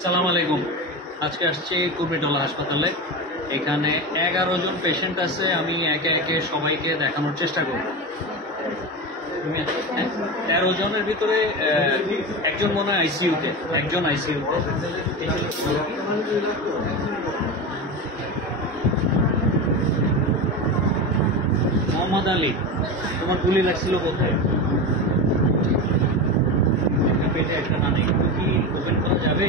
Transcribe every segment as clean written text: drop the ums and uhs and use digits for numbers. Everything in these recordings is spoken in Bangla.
আসসালামু আলাইকুম। আজকে আসছি কুর্মিটোলা হাসপাতালে। এখানে 11 জন পেশেন্ট আছে। আমি একে একে সবাইকে দেখানোর চেষ্টা করব। 13 জনের ভিতরে একজন মনে হয় আইসিইউতে, একজন আইসিইউতে। মোহাম্মদ আলী, তোমার গুলি লাগছিল কোথায়? পেটে একটা না, একটু কি ওপেন করা যাবে?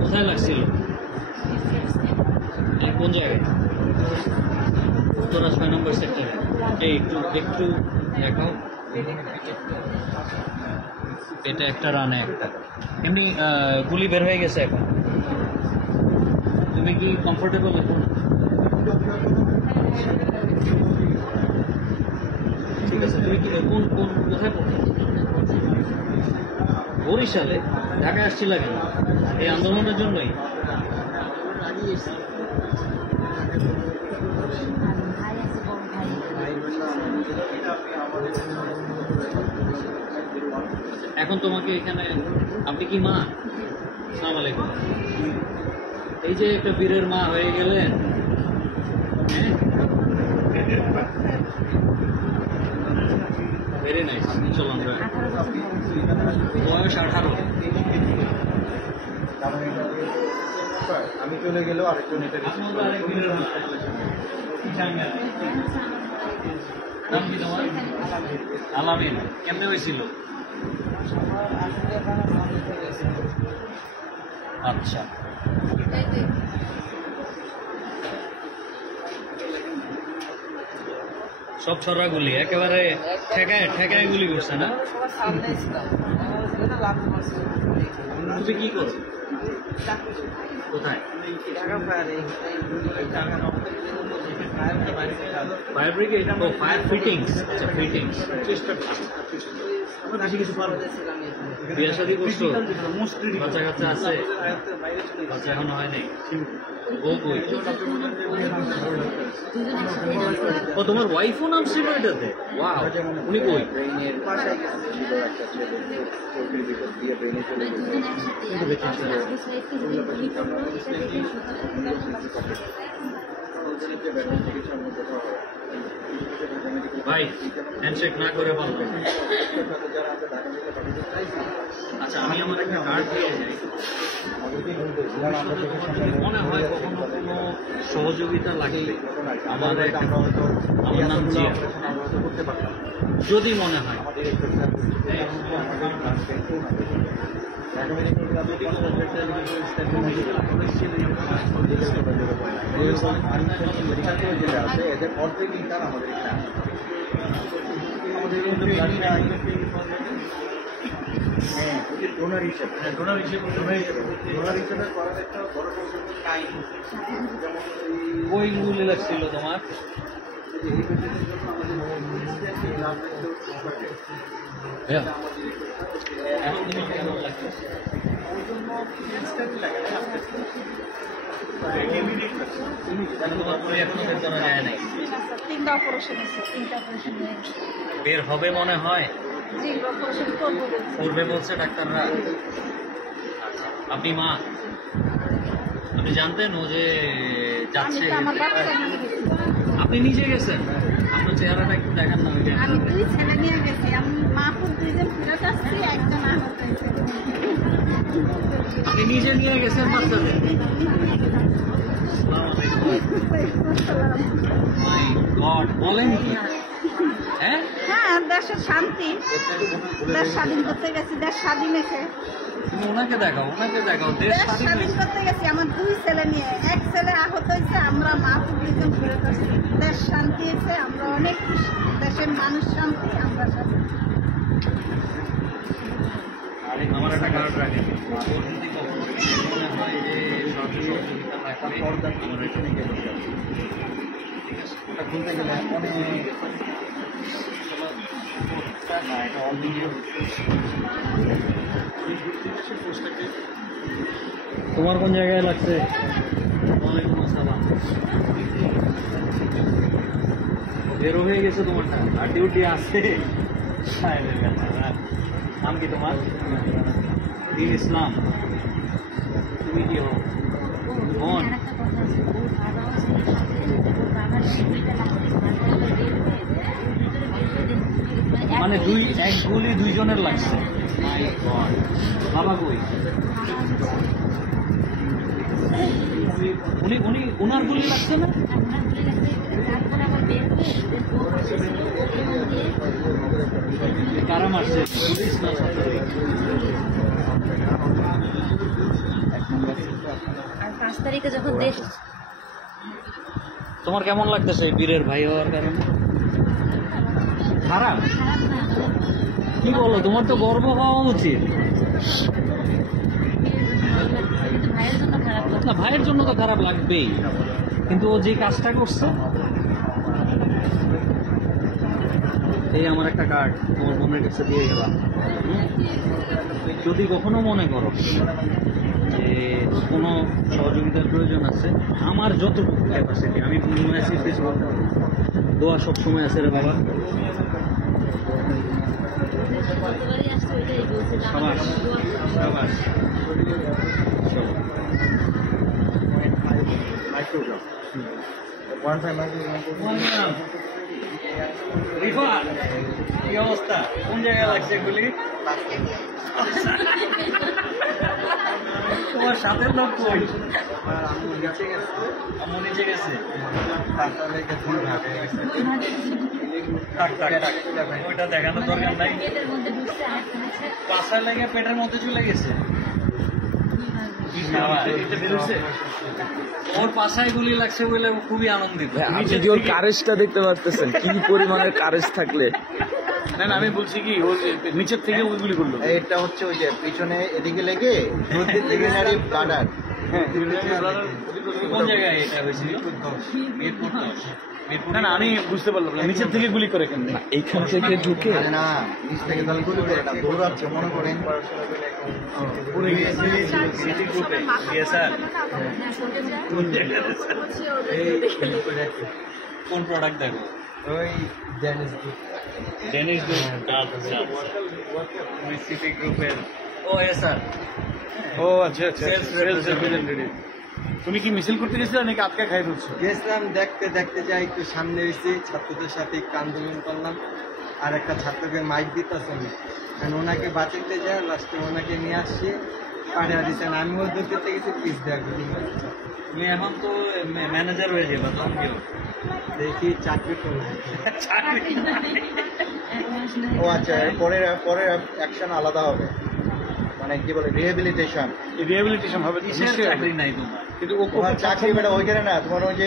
কোথায় লাগছিল? কোন জায়গায়? উত্তরা 6 নম্বর সেক্টরে। একটু একটু দেখাও। এটা একটা রানে একটা এমনি গুলি বের হয়ে গেছে এখন। তুমি কি কমফোর্টেবল এখন? ঠিক আছে। তুমি কি কোন কোন কোথায় পড়ো? বরিশালে? ঢাকায় আসছিল কেন? এই আন্দোলনের জন্যই? এখন তোমাকে এখানে, আপনি কি মা? আসসালামু আলাইকুম। এই যে একটা বীরের মা হয়ে গেলেন, হ্যাঁ, ভেরি নাইস। চলো আমরা, বয়স 18। আমি চলে গেলেও আরেকজন এটা নাম কি তোমার? আলামিন। কেমনে হয়েছিল? আচ্ছা, সব ছড়া গুলি একেবারে ঠেকায় ঠেকায় গুলি করছে না? তুমি কি করো? কোথায়? Fire brigade? ও, ফায়ার ফিটিংস। আচ্ছা, ফিটিংস। চেষ্টা বেশি কিছু পারবো। বিয়ে শাদী করছো? বাচ্চা কাচ্চা আছে? বাচ্চা এখনো হয় নাই? ও কই? ও, তোমার ওয়াইফও নাম ছিল এটাতে? ওয়াও, উনি কই? ভাই, হ্যান্ডশেক না করে পারবো। আচ্ছা, আমি আমার একটা কার্ড দিয়ে যাই। মনে হয় কখনো কোনো সহযোগিতা লাগলে আমার নাম জিয়া, যদি মনে হয়। এদের অর্ধেক ইন্টার আমাদের ডোনার হিসেবে করার একটা বড় টাইম। ওই গুলি লাগছিল তোমার? এখন তুমি কেমন লাগছে? বের হবে মনে হয়, করবে বলছে ডাক্তাররা। আপনি মা, আপনি জানতেন ও যে যাচ্ছে? আপনি নিজে গেছেন? আপনার চেহারাটা একটু দেখান না। আমি 2 ছেলে নিয়ে গেছি। আমি মাপুর 2 জন ফেরত আসছি, একজন আহত হয়েছে। আপনি নিজে নিয়ে গেছেন বাচ্চাদের? মাই গড, বলেন কি? হ্যাঁ হ্যাঁ, দেশের শান্তি, দেশ স্বাধীন করতে গেছি, দেশ স্বাধীন এসে। তুমি ওনাকে দেখাও, ওনাকে দেখাও। দেশ দেশ স্বাধীন করতে গেছি আমার 2 ছেলে নিয়ে। এক ছেলে আহত হয়েছে, আমরা মাপুর 2 জন ফেরত আসছি। দেশ শান্তি এসে, আমরা অনেক খুশি। দেশের মানুষ শান্তি, আমরা শান্তি। আমার একটা কার্ড রাখে, যদি কখনো মনে হয় যে সহযোগিতা লাগবে, আমার এখানে গেলে ঠিক আছে। ওটা খুলতে গেলে অনেক তোমার কোন জায়গায় লাগছে? ওয়ালাইকুম আসসালাম। বের হয়ে গেছে তোমারটা, আর ডিউটি আছে। নাম কি তোমার? দিন ইসলাম। তুমি কি হো? বোন। মানে এক গুলি দুইজনের লাগছে। বাবা কই? উনার গুলি লাগছে না? কারা মারছে? পুলিশ না সরকারি? আর 5 তারিখে যখন দেশ তোমার কেমন লাগতেছে এই বীরের ভাই হওয়ার কারণে? খারাপ? কি বলো, তোমার তো গর্ব হওয়া উচিত। ভাইয়ের জন্য খারাপ লাগে। না, ভাইয়ের জন্য তো খারাপ লাগবেই, কিন্তু ও যে কাজটা করছে। এই আমার একটা কার্ড তোমার বোনের কাছে দিয়ে গেলাম। যদি কখনো মনে করো যে কোনো সহযোগিতার প্রয়োজন আছে, আমার যতটুকু ক্যাপাসিটি, আমি মেসেজ কিছু বলতে পারি। দোয়া সবসময় আছে রে বাবা। গতবারই আসছে ওইটাই বলছিলাম। সাবাস সাবাস। Microgram 1.5 microgram. রিফাত, কি অবস্থা? কোন জায়গায় লাগছে গুলি? তোমার সাথে লোক কই? আম্মু নিচে গেছে। থাক থাক থাক, ওইটা দেখানোর দরকার নাই। পেটের মধ্যে ঢুকছে আর হচ্ছে পাশায় লেগে পেটের মধ্যে চলে গেছে। ওর পাশায় গুলি লাগছে বলে ও খুবই আনন্দিত। আপনি কি ওর কারেজটা দেখতে পারতেছেন? কি পরিমাণের কারেজ থাকলে? না না, আমি বলছি কি ওর নিচের থেকে ওইগুলি করলো। এটা হচ্ছে ওই যে পিছনে এদিকে লেগে ইউরিনারি ব্লাডার। কোন জায়গায় এটা হয়েছিল? মিরপুর 10। না না, আমি বুঝতে পারলাম না নিচের থেকে গুলি করে কেন। এইখান থেকে ঢুকে আরে না, নিচ থেকে তাহলে গুলি করে না, দৌড়াচ্ছে মনে করেন। সিটি গ্রুপে স্যার কোন জায়গায় কোন প্রোডাক্ট দেখো? ওই ড্যানিশ গ্রুপ। Danish group. আচ্ছা, তুমি সিটি গ্রুপের। ও স্যার। ও আচ্ছা আচ্ছা, Sales Sales representative। তুমি কি মিছিল করতে গেছিলে নাকি আটকা খাই ফেলছো? গেছিলাম দেখতে দেখতে যাই, একটু সামনে এসেছি, ছাত্রদের সাথে একটু আন্দোলন করলাম, আর একটা ছাত্রকে মাইক দিতেছে, ওনাকে বাঁচাতে যায়, লাস্টে ওনাকে নিয়ে আসছি, পাঠিয়ে দিচ্ছেন। আমি ওর দূর করতে গেছি, পিস দেখবো তুমি এখন তো ম্যানেজার হয়ে যাবে, তখন কি হবে? দেখি চাকরি করবো। চাকরি ও আচ্ছা, পরের অ্যাকশন আলাদা হবে, মানে কি বলে রিহেবিলিটেশন। রিহ্যাবিলিটেশন হবে তো, কিসের নিশ্চয়ই হবে। চাকরি নাই তোমার? কিন্তু ও তোমার চাকরি বেটা ওইখানে না, তোমার ওই যে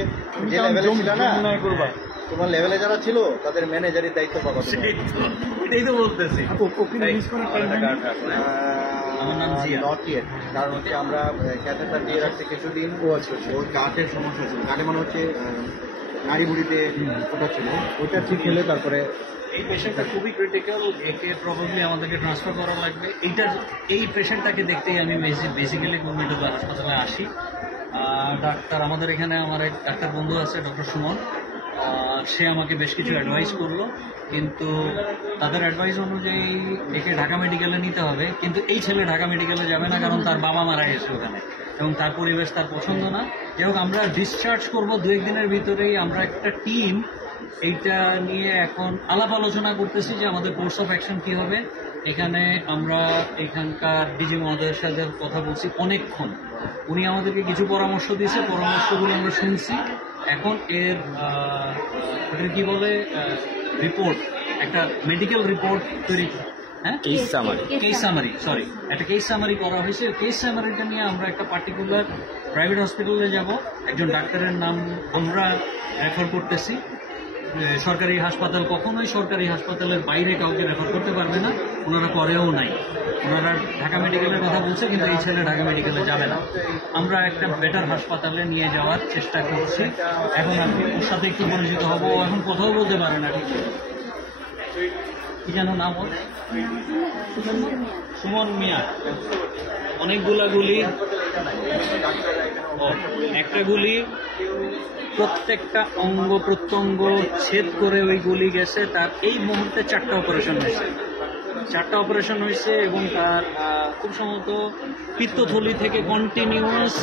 যে লেভেলে ছিল না, জমুনায় করবা। তোমার লেভেলে যারা ছিল তাদের ম্যানেজারের দায়িত্ব পাবা তুমি। এটাই তো বলতেছি। ওকে রিলিজ করার টাইম নেই। আমার নাম জিয়া। নট ইয়েট, কারণ হচ্ছে আমরা ক্যাথেটার দিয়ে রাখছি কিছুদিন। ও আচ্ছা, ওর গাঁটের সমস্যা ছিল, গাঁটে মানে হচ্ছে নাড়ি বুড়িতে ওটা ছিল, ওটা ঠিক হলে তারপরে এই পেশেন্টটা খুবই ক্রিটিক্যাল, একে প্রবাবলি আমাদেরকে ট্রান্সফার করা লাগবে। এই পেশেন্টটাকে দেখতেই আমি বেসিক্যালি মেডিকেল হাসপাতালে আসি। ডাক্তার, আমাদের এখানে আমার এক ডাক্তার বন্ধু আছে, ডক্টর সুমন, সে আমাকে বেশ কিছু অ্যাডভাইস করলো, কিন্তু তাদের অ্যাডভাইস অনুযায়ী একে ঢাকা মেডিকেলে নিতে হবে। কিন্তু এই ছেলে ঢাকা মেডিকেলে যাবে না, কারণ তার বাবা মারা গেছে ওখানে এবং তার পরিবেশ তার পছন্দ না। এবং আমরা ডিসচার্জ করবো 2-1 দিনের ভিতরেই। আমরা একটা টিম এইটা নিয়ে এখন আলাপ আলোচনা করতেছি যে আমাদের কোর্স অফ অ্যাকশন কি হবে। এখানে আমরা এখানকার ডিজি মহোদয়ের সাথে কথা বলছি অনেকক্ষণ। উনি আমাদেরকে কিছু পরামর্শ দিয়েছে, পরামর্শগুলো আমরা শুনছি। এখন এর কি বলে রিপোর্ট, একটা মেডিকেল রিপোর্ট তৈরি, হ্যাঁ case summary. Case summary, sorry, একটা কেস সামারি করা হয়েছে। কেস সামারিটা নিয়ে আমরা একটা পার্টিকুলার প্রাইভেট হসপিটালে যাব। একজন ডাক্তারের নাম আমরা রেফার করতেছি। সরকারি হাসপাতাল কখনোই সরকারি হাসপাতালের বাইরে কাউকে রেফার করতে পারবে না, ওনারা করেও নাই। ওনারা ঢাকা মেডিকেলের কথা বলছে, কিন্তু এই ছেলে ঢাকা মেডিকেলে যাবে না। আমরা একটা বেটার হাসপাতালে নিয়ে যাওয়ার চেষ্টা করছি। এখন আমি ওর সাথে একটু পরিচিত হব। ও এখন কোথাও বলতে পারে না ঠিক কি যেন নাম ওর, সুমন মিয়া। অনেকগুলা গুলি, একটা গুলি প্রত্যেকটা অঙ্গ প্রত্যঙ্গ ছেদ করে ওই গুলি গেছে। তার এই মুহূর্তে 4টা অপারেশন হয়েছে। 4টা অপারেশন হয়েছে এবং তার খুব সম্ভবত পিত্তথলি থেকে কন্টিনিউয়াস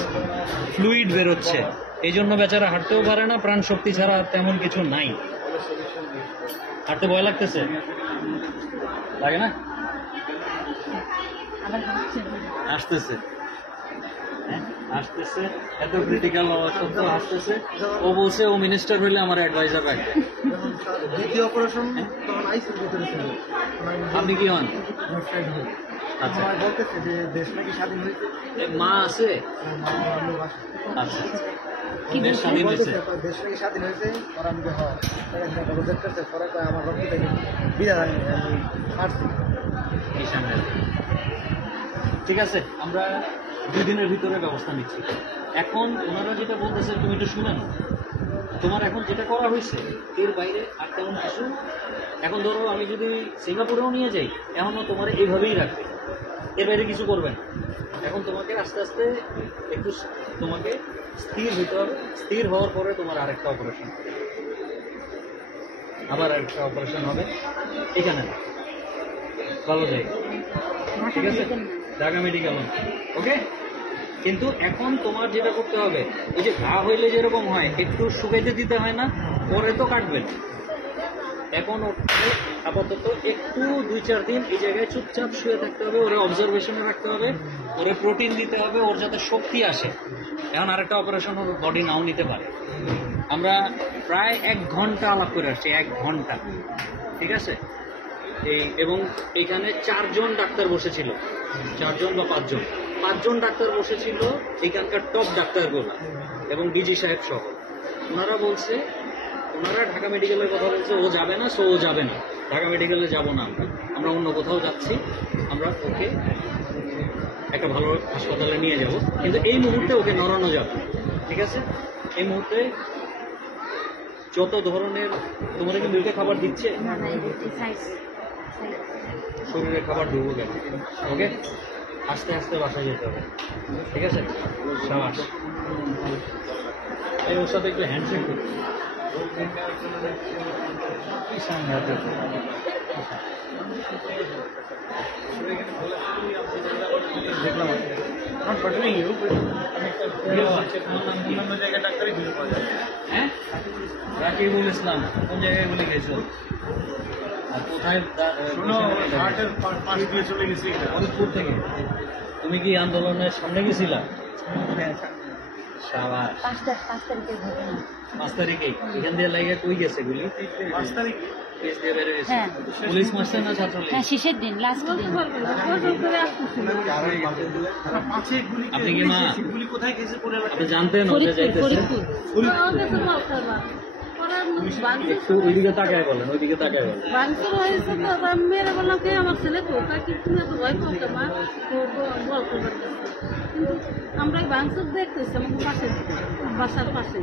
ফ্লুইড বেরোচ্ছে, এই জন্য বেচারা হাঁটতেও পারে না, প্রাণ শক্তি ছাড়া তেমন কিছু নাই। হাঁটতে ভয় লাগতেছে, লাগে না? আবার হচ্ছে আসতেছে, হ্যাঁ আসতেছে, এত ক্রিটিক্যাল অবস্থা আসতেছে। ও বলছে ও মিনিস্টার হইলে আমার অ্যাডভাইজার রাখবে। দ্বিতীয় অপারেশন তখন আইসির ভিতরে ছিল। আপনি কি হন? আচ্ছা, আমার বলতেছে যে দেশ নাকি স্বাধীন হয়েছে। এ, মা আছে? আচ্ছা, দেশ স্বাধীন হয়েছে। দেশ নাকি স্বাধীন হয়েছে, পরে আমি রোজেট করছে, পরে আমার রক্ত থেকে বিদায় আমি পারছি। এই সামনে। ঠিক আছে, আমরা 2 দিনের ভিতরে ব্যবস্থা নিচ্ছি। এখন ওনারা যেটা বলতেছে তুমি একটু শুনে নাও। তোমার এখন যেটা করা হয়েছে এর বাইরে আর তেমন কিছু, এখন ধরো আমি যদি সিঙ্গাপুরেও নিয়ে যাই, এমনও তোমার এইভাবেই রাখবে, এর বাইরে কিছু করবে না। এখন তোমাকে আস্তে আস্তে একটু তোমাকে স্থির হতে হবে, স্থির হওয়ার পরে তোমার আরেকটা অপারেশন, আবার আরেকটা অপারেশন হবে এখানে, ভালো জায়গা, ঠিক আছে, ঢাকা মেডিকেল। ওকে, কিন্তু এখন তোমার যেটা করতে হবে, ওই যে ঘা হইলে যেরকম হয় একটু শুকাইতে দিতে হয় না, পরে তো কাটবেন। এখন ওকে আপাতত একটু 2-4 দিন এই জায়গায় চুপচাপ শুয়ে থাকতে হবে, ওরে অবজারভেশনে রাখতে হবে, ওরে প্রোটিন দিতে হবে, ওর যাতে শক্তি আসে। এখন আরেকটা অপারেশন ওর বডি নাও নিতে পারে। আমরা প্রায় 1 ঘন্টা আলাপ করে আসছি, 1 ঘন্টা, ঠিক আছে। এবং এখানে 4 জন ডাক্তার বসেছিল, 4 জন বা 5 জন, 5 জন ডাক্তার বসেছিল এখানকার টপ ডাক্তারগুলো এবং ডিজি সাহেব সহ। ওনারা বলছে, ওনারা ঢাকা মেডিকেলের কথা বলছে, ও যাবে না, ও যাবে না, ঢাকা মেডিকেলে যাব না, আমরা অন্য কোথাও যাচ্ছি, আমরা ওকে একটা ভালো হাসপাতালে নিয়ে যাব, কিন্তু এই মুহূর্তে ওকে নড়ানো যাবে, ঠিক আছে। এই মুহূর্তে যত ধরনের, তোমার কি মুখে খাবার দিচ্ছে, না না সাইজ শরীরে খাবার ঢুকবো কেন, ওকে, আস্তে আস্তে বাসায় যেতে হবে, ঠিক আছে। সাবাস, এই ওর সাথে একটু হ্যান্ডশেক করি। কি সামনে আছে? দেখলাম নট পার্টনিং ইউ অন্যান্য জায়গায় ডাক্তারই খুঁজে পাওয়া যায়। হ্যাঁ, রাকিবুল ইসলাম কোন জায়গায় বলে গেছো? আর কোথায়? শোনো, হার্টের পাশ দিয়ে চলে গেছি এটা। ফরিদপুর থেকে। তুমি কি আন্দোলনের সামনে গেছিলা? সাবাস। 5 তারিখের ঘটনা। 5 তারিখে এখান দিয়ে লাগে কই গেছে গুলি? 5 তারিখ কেস দিয়ে বের হয়েছে। হ্যাঁ। পুলিশ মারছে না ছাত্রলীগ? হ্যাঁ, শেষের দিন, লাস্ট দিন। তারা 5-এ গুলি আপনি কি মা? গুলি কোথায় খেয়েছে কোন আপনি এলাকায়? জানতেন ওটা ফরিদপুর, যাইতেছে? একটু ওইদিকে তাকায় বলেন, ওইদিকে তাকায় বলেন। ভাঙচুর হয়েছে তো আমি মেরে বললাম কে আমার ছেলে কোথায়, কিন্তু তুমি এত ভয় করতে মা বল করবার কাছে। কিন্তু আমরা ভাঙচুর দেখতেছি আমাদের পাশে, বাসার পাশে।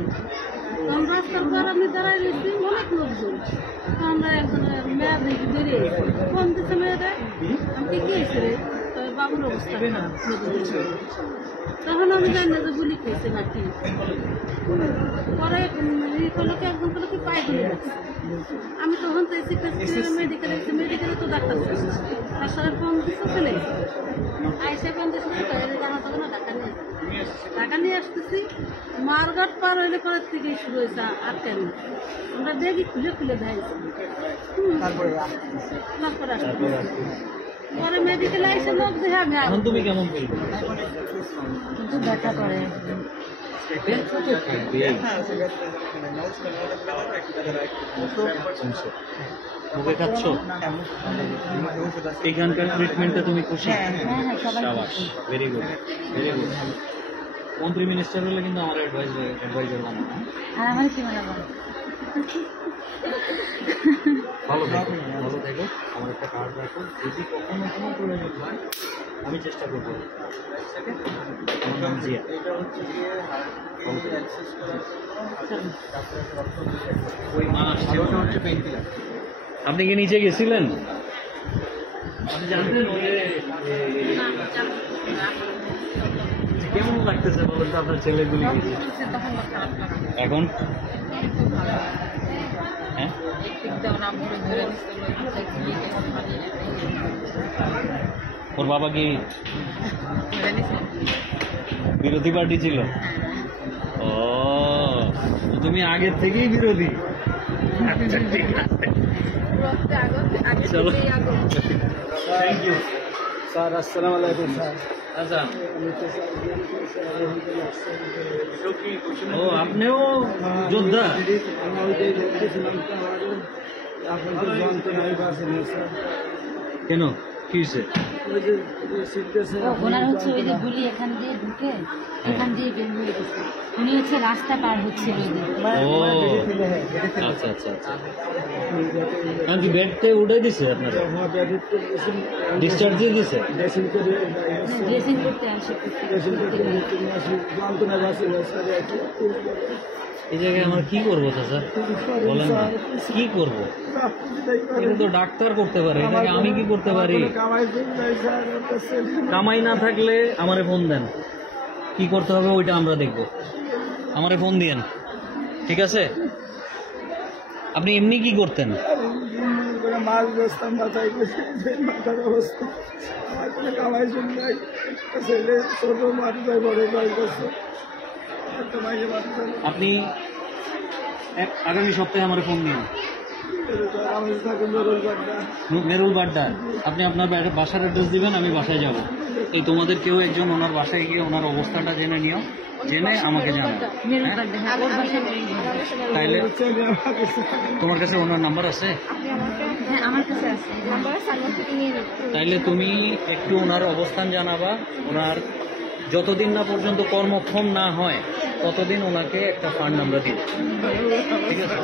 তখন রাস্তার পর আমি দাঁড়াই রয়েছি, অনেক লোকজন। তো আমরা একজন মেয়ে দেখি বেরিয়ে ফোন দিচ্ছে মেয়েটা, আমি কি হয়েছে রে? তবে বাবুর অবস্থা খারাপ, তখন আমি জানি না যে গুলি খেয়েছে নাকি। পরে কি একদম করলো কি পায়ে গুলি লাগছে। আমি তখন তো এসে মেডিকেলে এসে, মেডিকেলে তো ডাক্তার ছিল। তার সাথে ফোন দিচ্ছে ছেলে আইসে ফোন দিচ্ছে, জানা তখন না ঢাকা নিয়ে আসতেছি। মারঘাট পার হইলে পরের থেকেই শুরু হয়েছে আটকানি। আমরা দেখি খুলে খুলে দেখাইছি, তারপরে আসতেছি। পরে মেডিকেলে আইসে লোক দেখে আমি এখন তুমি কেমন ফিল করছো? কিন্তু ব্যথা করে। ব্যথা তো থাকবেই। মুখে খাচ্ছ? এখানকার ট্রিটমেন্টে তুমি খুশি? হ্যাঁ হ্যাঁ, সবাই সাবাস, ভেরি গুড, ভেরি গুড। মন্ত্রী মিনিস্টার হলে কিন্তু আমার অ্যাডভাইজার বানাবো। আর আমার কি মনে হয় ভালো থেকো, ভালো থেকো। আমার একটা কার্ড রাখো, যদি কখনো কোনো প্রয়োজন হয় আমি চেষ্টা করবো। আমার নাম জিয়া। ওই মা আসছে, আপনি কি নিচে গেছিলেন? আপনি জানতেন ওই কেমন লাগতেছে বলেন তো আপনার ছেলেগুলি? এখন হ্যাঁ ওর বাবা কি বিরোধী পার্টি ছিল? ও, তুমি আগের থেকেই বিরোধী। আচ্ছা, ঠিক আছে। চলো, থ্যাংক ইউ স্যার। আসসালামু আলাইকুম স্যার। আচ্ছা, ও আপনিও যোদ্ধা? কেন, কি হয়েছে? ওনার হচ্ছে ওই যে গুলি এখান দিয়ে ঢুকে এখান দিয়ে বের হয়ে গেছে। উনি হচ্ছে রাস্তা পার হচ্ছিল ওই দিন। ও আচ্ছা আচ্ছা আচ্ছা। কি বেড থেকে উঠে দিছে আপনারা? ডিসচার্জ দিয়ে দিছে? ড্রেসিং করতে আসে। এই জায়গায় আমরা কি করবো চাচা বলেন না, কি করবো? কিন্তু ডাক্তার করতে পারে, এটাকে আমি কি করতে পারি? কামাই না থাকলে আমারে ফোন দেন, কি করতে হবে ওইটা আমরা দেখবো। আমারে ফোন দিয়েন, ঠিক আছে? আপনি এমনি কি করতেন? মাছ বেচতাম, বাঁচাই মাথার অবস্থা আমার কোনো কামাই জন্য ছেলে ছোট মাটি যায় বড় কাজ করছে। আপনি আগামী সপ্তাহে আমার ফোন দিন। মেরুল বাড্ডা, আপনি আপনার বাসার অ্যাড্রেস দিবেন, আমি বাসায় যাব। এই তোমাদের কেউ একজন ওনার বাসায় গিয়ে ওনার অবস্থাটা জেনে নিও, জেনে আমাকে জানাও। তাইলে তোমার কাছে ওনার নাম্বার আছে? হ্যাঁ, আমার কাছে আছে। তাইলে তুমি একটু ওনার অবস্থান জানাবা। ওনার যতদিন না পর্যন্ত কর্মক্ষম না হয় ততদিন ওনাকে একটা ফান্ড আমরা দিব, ঠিক আছে?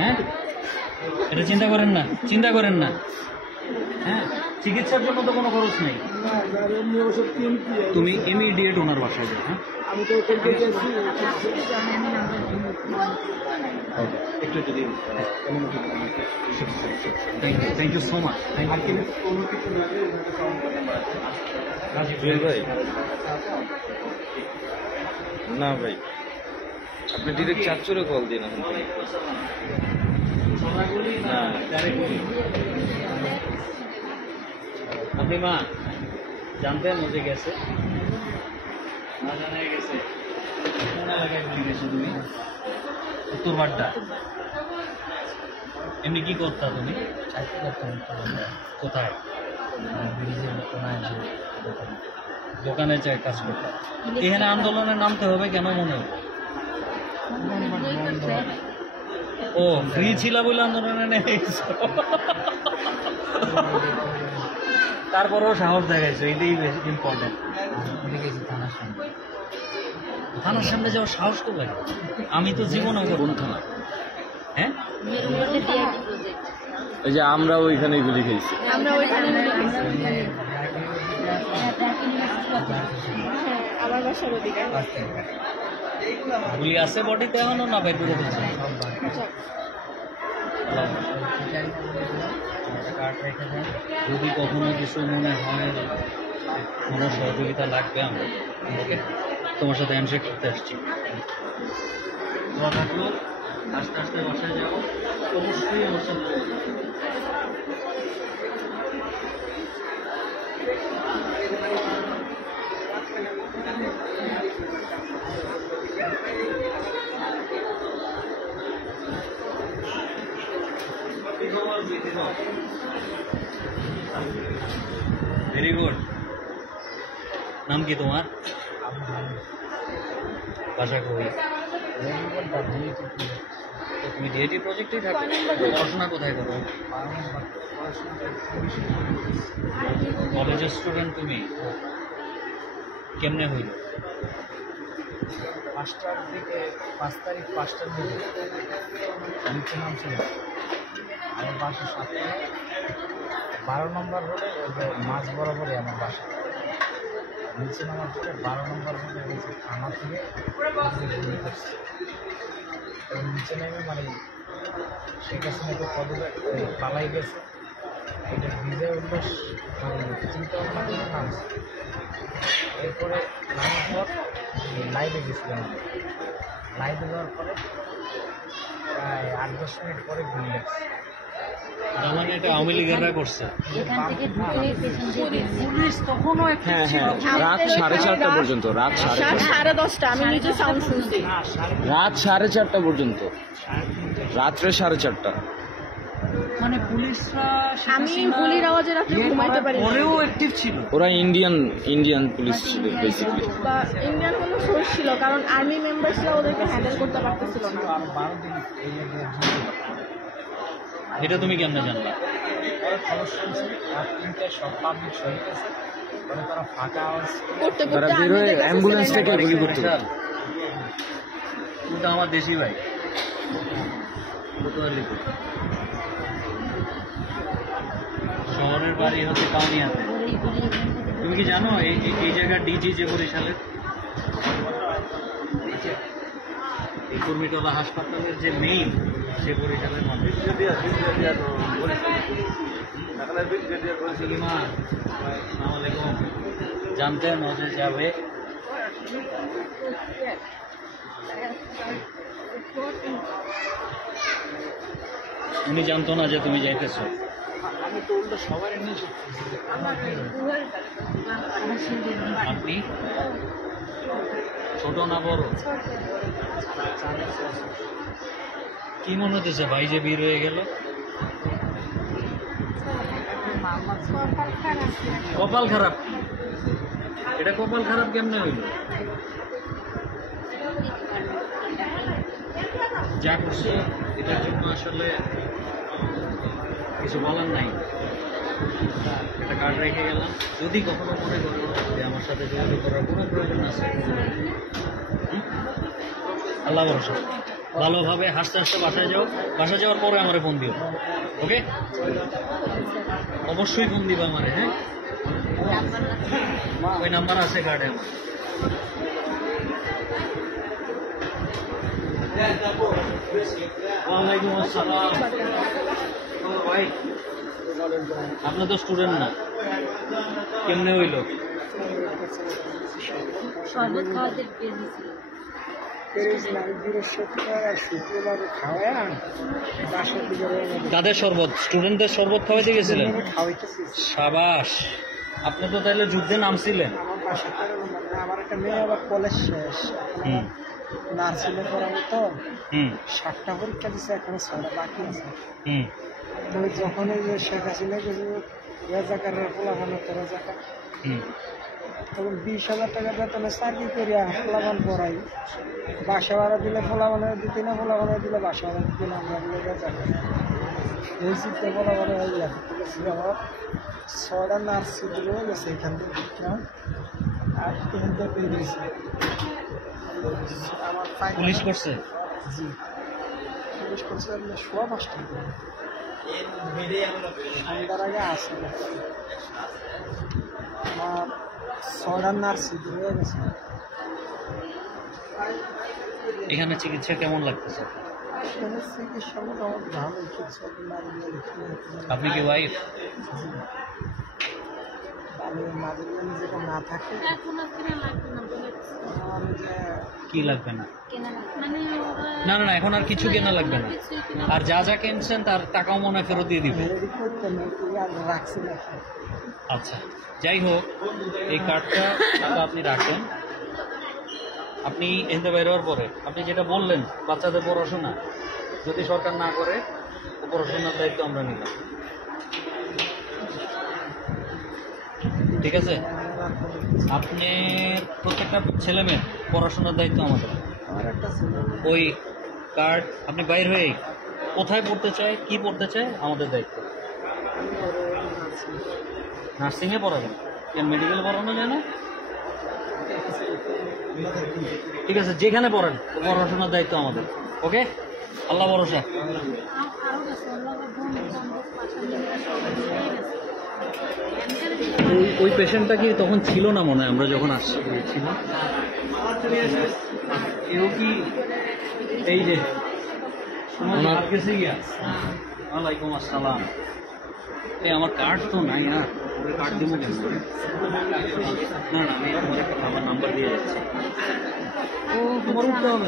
হ্যাঁ, এটা চিন্তা করেন না, চিন্তা করেন না। হ্যাঁ, চিকিৎসার জন্য তো কোনো খরচ নেই। তুমি ইমিডিয়েট ওনার বাসায় যাও। হ্যাঁ, আমি তো একটু যদি thank you so much. Thank you ভাই। না ভাই, আপনি ডিরেক্ট চারচরে কল দিন এখন। না, আপনি মা জানতেন ও যে গেছে? না জানা গেছে? কোন এলাকায় গুলি গেছো তুমি? উত্তর বাড্ডা। এমনি কি করতা তুমি? কোথায়? দোকানে চাই কাজ করতাম। এখানে আন্দোলনে নামতে হবে কেন মনে হয়? ও ফ্রি ছিল বলে আন্দোলনে নেমে গেছো। তারপরেও সাহস দেখাইছো, এটাই বেশি ইম্পর্টেন্ট। থানার সামনে যাওয়ার সাহস করবে? আমি তো জীবনে ওকে কোন থানা। হ্যাঁ, ওই যে আমরা ওইখানে গুলি খেয়েছি। আমার বাসার ওদিকে গুলি আছে বডিতে এখনো না বের করে দিচ্ছে? যদি কখনো কিছু মনে হয় কোনো সহযোগিতা লাগবে আমরা ওকে তোমার সাথে হ্যান্ডশেক করতে আসছি। থাকলো আস্তে আস্তে বাসায় যাবো, অবশ্যই আমার সাথে ভেরি গুড। নাম কি তোমার? বাসা কই? তুমি ডিএটি প্রজেক্টেই থাকো? পড়াশোনা কোথায় করো? কলেজের স্টুডেন্ট তুমি? কেমনে হইল? 5টার দিকে 5 তারিখ 5টার দিকে নিচে নামছিল। আমার বাসা 12 নম্বর রোডে মাছ বরাবরই আমার বাসা। নিচে নামার পরে 12 নম্বর রোডে থানা থেকে নিচে নেমে মানে শেখ হাসিনাকে পদত্যাগ পালাই গেছে, এটা বিজয় উল্লাস মানে চিন্তা ভাবনা করে নামছে। এরপরে নামার পর লাইভে গেছিলাম। লাইভে যাওয়ার পরে প্রায় 8-10 মিনিট পরে গুলি লাগছে। দালানে এটা আওয়ামী লীগেরা করছে। এখান থেকে ঢুকে পেছন দিয়ে বের হয়ে পুলিশ তখনও একটা হ্যাঁ হ্যাঁ, রাত 4:30 পর্যন্ত, রাত 10:30 আমি নিজে সাউন্ড শুনছি। রাত 4:30 পর্যন্ত, রাত্রে 4:30। মানে পুলিশরা আমি গুলির আওয়াজে রাতে ঘুমাইতে পারি পরেও অ্যাক্টিভ ছিল। ওরা ইন্ডিয়ান পুলিশ ছিল বেসিক্যালি। বা ইন্ডিয়ান কোনো সোর্স ছিল, কারণ আর্মি মেম্বার্সরা ওদেরকে হ্যান্ডেল করতে পারতেছিল না। এটা তুমি কেমনে জানলা? করতে তারা করতে বের হয়ে আর্মিদের কাছে অ্যাম্বুলেন্স থেকে surrender গুলি করতে বিশাল। তুমি তো আমার দেশি ভাই। কোতোয়ালিতে। শহরের বাড়ি হচ্ছে কাউনিয়াতে। ঘুরেই ঘুরেই এখান থেকে তুমি কি জানো এই জায়গার ডিজি যে বরিশালের, এই কুর্মিটোলা হাসপাতালের যে মেইন, সে বরিশালের মানুষ। আসসালামু আলাইকুম। জানতেন ও যে যাবে? উনি জানতো না যে তুমি যাইতেছো? আবার সে বের হয়ে আপনি ছোট না বড়? কি মনে হতেছে ভাই যে বের হয়ে গেল? কপাল খারাপ। এটা কপাল খারাপ কেমনে হইল? যা করছে এটার জন্য আসলে কিছু বলার নাই। একটা কার্ড রেখে গেলাম, যদি কখনো মনে করো যে আমার সাথে যোগাযোগ করার কোনো প্রয়োজন আছে, আল্লাহ ভরসা, ভালোভাবে হাসতে হাসতে বাসায় যাও। বাসায় যাওয়ার পরে আমারে ফোন দিও, ওকে? অবশ্যই ফোন দিবা আমারে, হ্যাঁ? ওই নাম্বার আছে কার্ডে আমার। ওয়ালাইকুম আসসালাম। ও ভাই, আপনি তো স্টুডেন্ট না, কেমনে হইলো? শরবত খাওয়াতে বের হয়েছিল। শুক্রবার খাওয়ায় বাসার দিকে কাদের শরবত? স্টুডেন্টদের শরবত খাওয়াইতে গেছিলেন? খাওয়াইতেছি। সাবাস, আপনি তো তাহলে যুদ্ধে নামছিলেন। আমার বাসার আমার একটা মেয়ে আবার কলেজ শেষ, হুম নার্সিংয়ে পড়াবো তো, হুম 7টা পরীক্ষা দিচ্ছে, এখনো 6টা বাকি আছে। হুম তবে যখন এই যে শেখ হাসিনা কিছু রেজাকারের ফলাফানো তো রেজাকার, হুম তখন 20,000 টাকা বেতনে চাকরি করিয়া ফলাফান পড়াই, বাসা ভাড়া দিলে ফলাফানের দিতে না, ফলাফানের দিলে বাসা ভাড়া দিতে না, আমরা দিলে রেজাকার। এই চিত্তে ফলাফানের এই গেছি আমার 6টা নার্সি দিলে গেছে এখান থেকে পরীক্ষা, আর 3টা পেয়ে গেছি আমার পুলিশ করছে? জি পুলিশ করছে আপনার 5:15 সন্ধ্যার আগে আসে আমার 6টা নার্সি হয়ে গেছে। এখানে চিকিৎসা কেমন লাগতেছে? এখানে চিকিৎসা মোটামুটি ভালো, চিকিৎসা আপনি কি ওয়াইফ? মাঝে মাঝে যেটা না থাকে এখন আর কিনা লাগবে না বলে দিছে। আমার যে কি লাগবে না? কেনা লাগবে। মানে ওরা না না না, এখন আর কিছু কেনা লাগবে না। কিছুই কিনা আর যা যা কিনছেন তার টাকাও মনে হয় ফেরত দিয়ে দিবে। রেডি করতে নেই, আর রাখছি না। আচ্ছা, যাই হোক, এই কার্ডটা আপনি রাখেন। আপনি এনতে বাইরে হওয়ার পরে আপনি যেটা বললেন বাচ্চাদের পড়াশোনা যদি সরকার না করে, ও পড়াশোনার দায়িত্ব আমরা নিলাম, ঠিক আছে? আপনি প্রত্যেকটা ছেলে মেয়ের পড়াশোনার দায়িত্ব আমাদের। আমার একটা ছেলে ওই কার্ড আপনি বাইর হয়ে কোথায় পড়তে চায়, কি পড়তে চায়, আমাদের দায়িত্ব। নার্সিংয়ে পড়াবেন, মেডিকেল পড়ানো যায় না? ঠিক আছে, যেখানে পড়েন পড়াশোনার দায়িত্ব আমাদের, ওকে? আল্লাহ ভরসা। আরো গেছে অন্য বন্ধু বান্ধব পাশা মিলে সবাই মিলে গেছে। ওই পেশেন্টটা কি তখন ছিল না মনে হয় আমরা যখন আসছি? ছিল। এও কি এই যে ওনার গেছে গিয়া? ওয়ালাইকুম আসসালাম। এই আমার কার্ড তো নাই না। ওপরে কার্ড দিব কেন? না না, আমি তোমার আমার নাম্বার দিয়ে যাচ্ছি। ও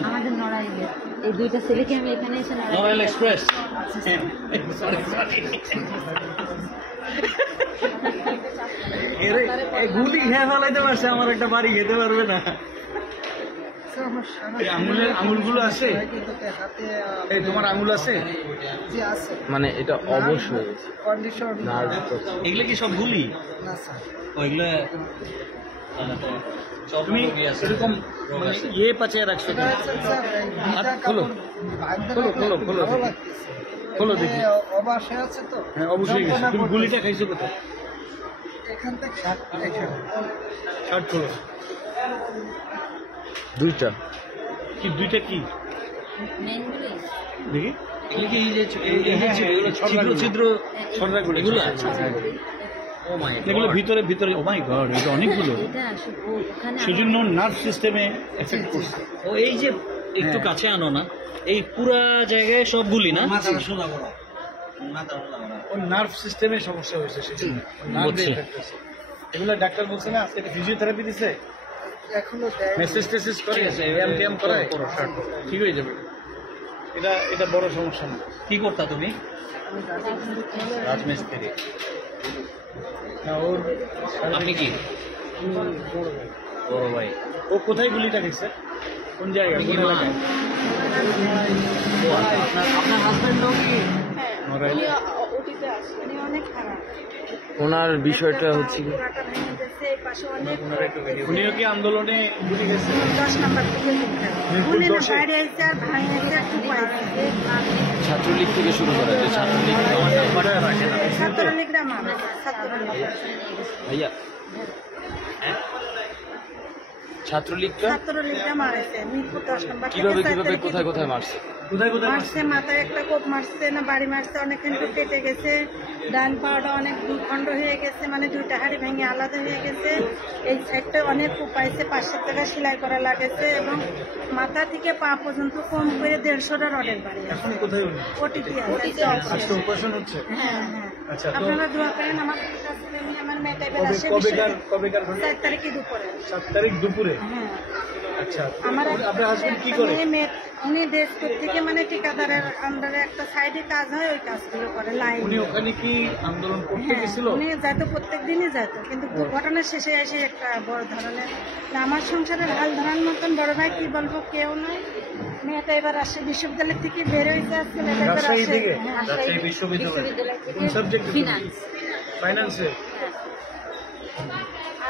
আমাদের নড়াইলে এই দুইটা ছেলেকে আমি এখানে এসে নড়াইল এক্সপ্রেস। গুলি খেয়ে ফেলাইতে পারছে, আমার একটা বাড়ি খেতে পারবে না। আঙুলগুলো আছে? এই তোমার আঙুল আছে? মানে এটা অবশ্যই এগুলো কি সব গুলি? ওইগুলো তুমি এরকম মানে ইয়ে পাচিয়ে রাখছো? খোলো খোলো খোলো খোলো খোলো দেখি। হ্যাঁ অবশ্যই গেছে। তুমি গুলিটা খাইছো কোথায়? শার্ট খোলো। দুইটা কি দুইটা কি দেখি? এগুলো কি এই যে ছিদ্র ছিদ্র ছড়াগুলো এগুলো? ও মাই এগুলো ভিতরে ভিতরে। ও মাই গড, এটা অনেকগুলো। সেজন্য নার্ভ সিস্টেমে এফেক্ট করছে। ও এই যে একটু কাছে আনো না, এই পুরা জায়গায় সব গুলি না? ওর নার্ভ সিস্টেমে সমস্যা হয়েছে, সেজন্য নার্ভে এফেক্ট হয়েছে। এগুলো ডাক্তার বলছে না আজকে ফিজিওথেরাপি দিছে, মেসেজ টেসেজ করে, ব্যায়াম ট্যায়াম করায়, ঠিক হয়ে যাবে। এটা বড় সমস্যা না। কি করতা তুমি? রাজমিস্ত্রি। না ওর আপনি কি বড় ভাই? ও কোথায় গুলিটা গেছে? কোন জায়গায়? কোন এলাকায়? আপনার হাজবেন্ডও কি? নড়াইলে? অনেক খারাপ। ওনার বিষয়টা হচ্ছে কি, উনিও কি আন্দোলনে গুলি গেছে? 10 নাম্বার থেকে মিরপুর 10-এ? বাইরে এসে আর ভাই এসে একটু পাইছে। ছাত্রলীগ থেকে শুরু করা যে ছাত্রলীগ ছাত্রলীগরা মারা, ছাত্রলীগ। ভাইয়া ছাত্রলীগটা ছাত্রলীগরা মারাছে মিরপুর 10 নাম্বার কিভাবে কিভাবে কোথায় কোথায় মারছে? কোথায় কোথায় মারছে, মাথায় একটা কোপ মারছে, না বাড়ি মারছে, অনেক কিন্তু কেটে গেছে, ডান পাটা অনেক দুখণ্ড হয়ে গেছে, মানে দুইটা হাড়ি ভেঙে আলাদা হয়ে গেছে। এই সাইডটা অনেক কোপ পাইছে, 500 টাকা সেলাই করা লাগেছে এবং মাথা থেকে পা পর্যন্ত কম করে 150টা রডের বাড়ি আছে। এখন কোথায় উনি? ওটিতে আজকে অপারেশন হচ্ছে? হ্যাঁ হ্যাঁ। আচ্ছা, তো আপনারা দোয়া করেন আমার কাছে, আমি আমার মেয়েটা এবার আসে কবেকার ঘটনা? 4 তারিখে দুপুরে। 7 তারিখ দুপুরে? হ্যাঁ। আচ্ছা, আমার আপনার হাজবেন্ড কি করে? উনি দেশপুর থেকে মানে ঠিকাদারের আন্ডারে একটা সাইডে কাজ হয়, ওই কাজগুলো করে লাইন। উনি ওখানে কি আন্দোলন করতে গেছিল? উনি যাইতো, প্রত্যেক দিনই যাইতো, কিন্তু ঘটনার শেষে এসে একটা বড় ধরনের, আমার সংসারের হাল ধরার মতন বড় ভাই কি বলবো কেউ নয়। মেয়েটা এবার আসে বিশ্ববিদ্যালয় থেকে বের হয়েছে, আজকে মেয়েটা এবার রাজশাহী আসে। থেকে? হ্যাঁ, রাজশাহী বিশ্ববিদ্যালয়। কোন সাবজেক্টে? ফিনান্স। ফাইন্যান্সে?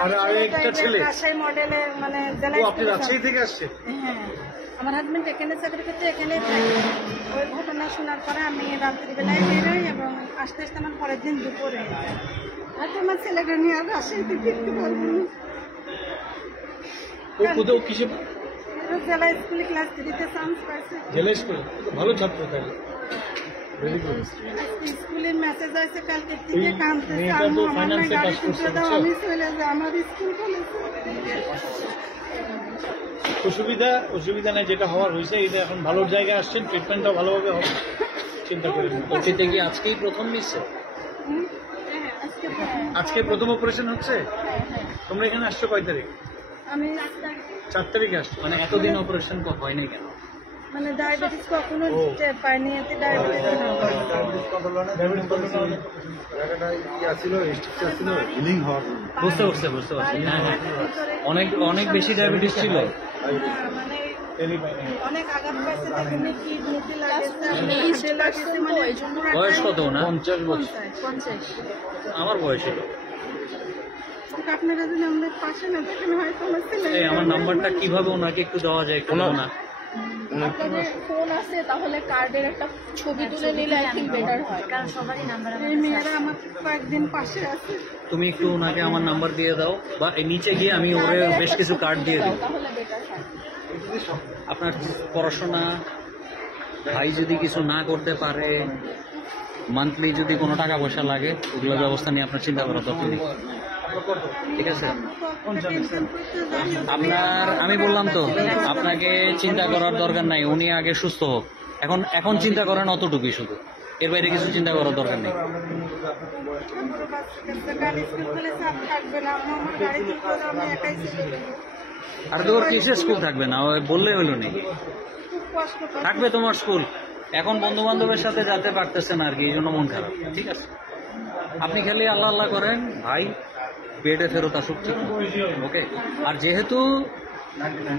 আর আরেকটা ছেলে? রাজশাহী মডেলে মানে ও জেলায়। আপনি রাজশাহী থেকে আসছে? হ্যাঁ, আমার হাজবেন্ড এখানে চাকরি করতে, এখানে থাকে। ওই ঘটনা শোনার পরে আমি রাত্রিবেলায় বেরোই এবং আস্তে আস্তে আমার পরের দিন দুপুরে হয়ে যায়। আর আমার ছেলেকে নিয়ে আর রাজশাহীতে ফিরতে পারবো না। ও কোথাও কিসে? এবার জেলা স্কুলে ক্লাস 3-তে চান্স পাইছে। জেলা স্কুলে? ভালো ছাত্র তাহলে, ভেরি গুড। আজকে স্কুলের মেসেজ আছে কালকে থেকে, কাঁদতেছে, মেয়েটা আম্মু তো আমার finance এ গাড়ি কাজ করছে, তুলে দাও, বুঝছো? আমি চলে যাই, আমার স্কুল কলেজ। অসুবিধা নাই, যেটা হওয়ার হয়েছে। এটা এখন ভালো জায়গায় আসছেন, ট্রিটমেন্টটা ভালোভাবে হবে, চিন্তা করেন না। ওটিতে কি আজকেই প্রথম নিচ্ছে? হ্যাঁ, আজকে প্রথম অপারেশন হচ্ছে? তোমরা এখানে আসছো কয় তারিখ? আমি 4 তারিখে আসছো? মানে এতদিন অপারেশন হয়নি কেন? মানে ডায়াবেটিস কখনো টের পাইনি, এতে ডায়াবেটিস বুঝতে পারছি। হ্যাঁ হ্যাঁ, অনেক বেশি ডায়াবেটিস ছিল। মানে টেলি পাই নাই। অনেক আঘাত পাইছে, দেখুন কি নিতে লাগেছে, মানে বয়স কত না? 50 বছর। 50। আমার বয়স ছিল। আপনারা যদি আমাদের পাশে না থাকেন হয়তো আমার ছেলে। এই আমার নাম্বারটা কিভাবে ওনাকে একটু দেওয়া যায়, একটু দাও না? আপনাদের ফোন আছে, তাহলে কার্ডের একটা ছবি তুলে নিলে আই থিঙ্ক বেটার হয়, কারণ সবারই নাম্বার এই মেয়েরা আমার কয়েকদিন পাশে আছে। তুমি একটু ওনাকে আমার নাম্বার দিয়ে দাও, বা এই নিচে গিয়ে আমি ওরে বেশ কিছু কার্ড দিয়ে দিই। তাহলে বেটার হয়। আপনার পড়াশোনা, ভাই যদি কিছু না করতে পারে, মান্থলি যদি কোনো টাকা পয়সা লাগে, ওগুলোর ব্যবস্থা নিয়ে আপনার চিন্তা করার দরকার নেই, ঠিক আছে? আমি বললাম তো, আপনাকে চিন্তা করার দরকার নাই, উনি আগে সুস্থ হোক। এখন চিন্তা করেন অতটুকুই শুধু, এর বাইরে কিছু চিন্তা করার দরকার নেই। তারপরে বাচ্চা কাচ্চা গাড়ি স্কুল খুলে চাপ থাকবে না, আমার গাড়ি ঠিক করে আমি একাই চলে যাবো। আর তোর কিসের স্কুল থাকবে না, ওই বললে হইলো নি, খুব কষ্ট করে থাকবে তোমার স্কুল। এখন বন্ধু বান্ধবের সাথে যেতে পারতেছে না আর কি, এই জন্য মন খারাপ। ঠিক আছে, আপনি খালি আল্লাহ আল্লাহ করেন ভাই, বেডে ফেরত আসুক, ঠিক ওকে। আর যেহেতু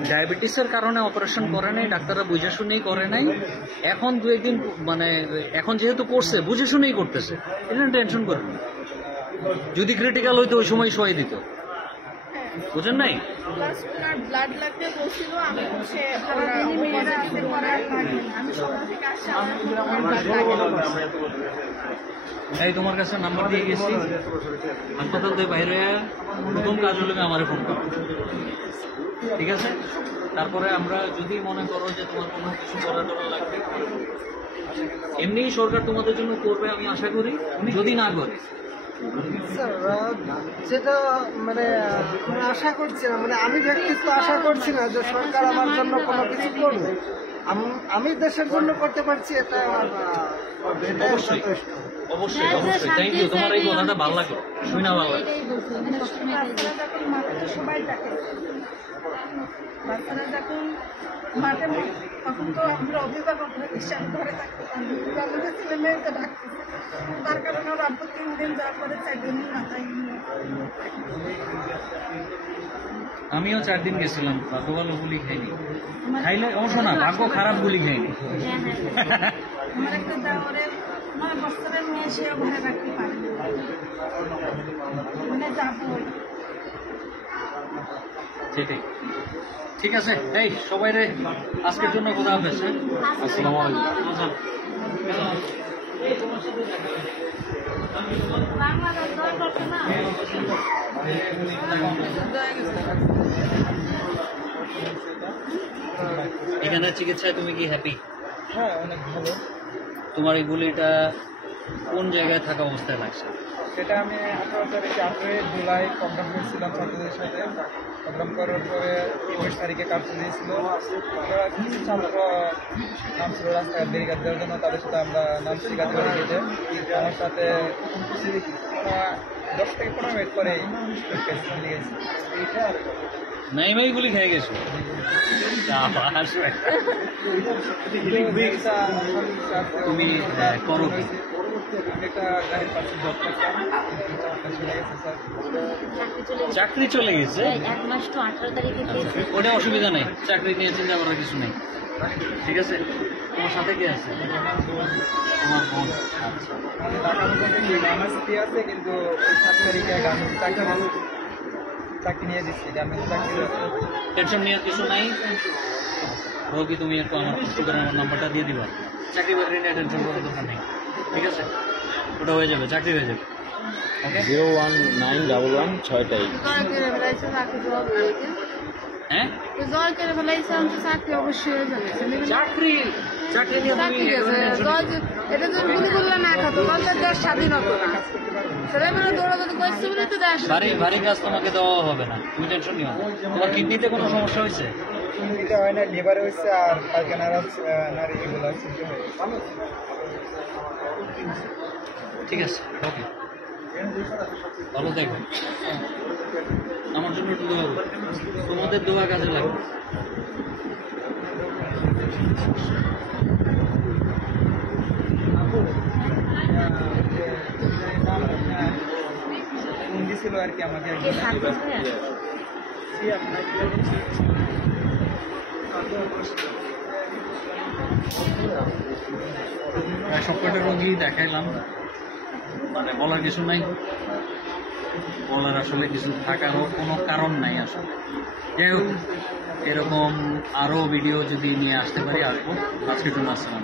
ডায়াবেটিসের কারণে অপারেশন করে নাই, ডাক্তাররা বুঝে শুনেই করে নাই, এখন 2-1 দিন মানে এখন যেহেতু করছে বুঝে শুনেই করতেছে, এটা টেনশন করেন না। যদি ক্রিটিক্যাল হইতো ওই সময় শোয়াই দিত, বুঝেন নাই? প্লাস ওনার ব্লাড লাগতে বলছিল, আমি হচ্ছে সারাদিনই মেয়েরা আছে পড়ার লাগে। আমি সকাল থেকে আসছি, আমার ব্লাড লাগে না। এই তোমার কাছে নাম্বার দিয়ে গেছি, হাসপাতাল থেকে বাইরে প্রথম কাজ হলে আমার ফোন করো, ঠিক আছে? তারপরে আমরা যদি মনে করো যে তোমার কোনো কিছু করা লাগবে, এমনি সরকার তোমাদের জন্য করবে আমি আশা করি। যদি না করে স্যার যেটা মানে আশা করছি না, মানে আমি ব্যক্তিত্ব আশা করছি না যে সরকার আমার জন্য কোনো কিছু করবে। আমি দেশের জন্য করতে পারছি, এটা আমার অবশ্যই অবশ্যই অবশ্যই। থ্যাংক ইউ, তোমার এই কথাটা ভালো লাগলো, শুনে ভালো লাগলো। এটাই বলছি, মানে সবসময় এটাই বলছি। বাচ্চারা যখন মাঠে সবাই ডাকে, বাচ্চারা যখন মাঠে তখন তো আমরা অভিভাবক হিসাবে ঘরে থাকতে পারি, আমাদের ছেলে মেয়েকে ডাকতেছে, তার কারণে ওর আব্বু 3 দিন যাওয়ার পরে 4 দিনই মাথায় আমিও 4 দিন গেছিলাম, ভাগ্য ভালো গুলি খাইনি, খাইলে অবশ্য না, ভাগ্য খারাপ গুলি খাইনি। আমার একটা দেওয়ারের 9 বছরের মেয়ে, সেও ঘরে রাখতে পারে না, মানে যাবো। সেটাই, ঠিক আছে। এই সবাই রে আজকের জন্য খোদা হাফেজ। আসসালামু আলাইকুম। বাংলাদেশ দল করছে না, এখানে চিকিৎসায় তুমি কি হ্যাপি? হ্যাঁ অনেক ভালো। তোমার এই গুলিটা কোন জায়গায় থাকা অবস্থায় লাগছে? সেটা আমি 18 তারিখে 8 জুলাই প্রোগ্রাম করেছিলাম ছাত্রদের সাথে। প্রোগ্রাম করার পরে 21 তারিখে কার্যক্রম দিয়েছিল। কিছু ছাত্র নামছিল রাস্তায় ব্যারিকেড দেওয়ার জন্য, তাদের সাথে আমরা নামছি গাড়ি গেটে। আমার সাথে 10 থেকে 15 মিনিট পরেই চলে গেছি। নাইমাই গুলি খেয়ে গেছো? তুমি করো কি? চাকরি চলে গেছে? 1 মাস তো 18 তারিখে গেছে। ওটা অসুবিধা নেই, চাকরি নিয়ে চিন্তা করার কিছু নেই, ঠিক আছে? তোমার সাথে কে আছে? তোমার বোন। আছে, কিন্তু 7 তারিখে চাকরি নিয়ে দিচ্ছি। টেনশন নেওয়ার কিছু নাই। রোগী তুমি একটু আমার কষ্ট করে আমার নাম্বারটা দিয়ে দিবা, চাকরি বাকরি নিয়ে টেনশন করার দরকার নেই, ঠিক আছে? ওটা হয়ে যাবে, চাকরি হয়ে যাবে। 01911 হ্যাঁ, জয় করে ফেলাইছে, আমি তো চাকরি অবশ্যই হয়ে যাবে। চাকরি চাকরি নিয়ে তুমি এটা তো গুলি করলে না খাতো, তাহলে দেশ স্বাধীন হতো না। ছেলেমেয়েরা দৌড়াদৌড়ি করছে বলে তো দেশ ভারী ভারী কাজ তোমাকে দেওয়া হবে না, তুমি টেনশন নিও না। তোমার কিডনিতে কোনো সমস্যা হয়েছে? এটা হয় না, লিভারে হয়েছে আর পায়খানার নারী এগুলো হয়েছে। ঠিক আছে, ওকে, ভালো দেখো। আমার জন্য একটু দোয়া করো, তোমাদের দোয়া কাজে লাগবে। ফোন দিছিল আর কি আমাকে। সবকটা রোগী দেখাইলাম, মানে বলার কিছু নাই, বলার আসলে কিছু থাকারও কোনো কারণ নাই আসলে। যাই হোক, এরকম আরো ভিডিও যদি নিয়ে আসতে পারি আসবো। আজকের জন্য আসসালাম।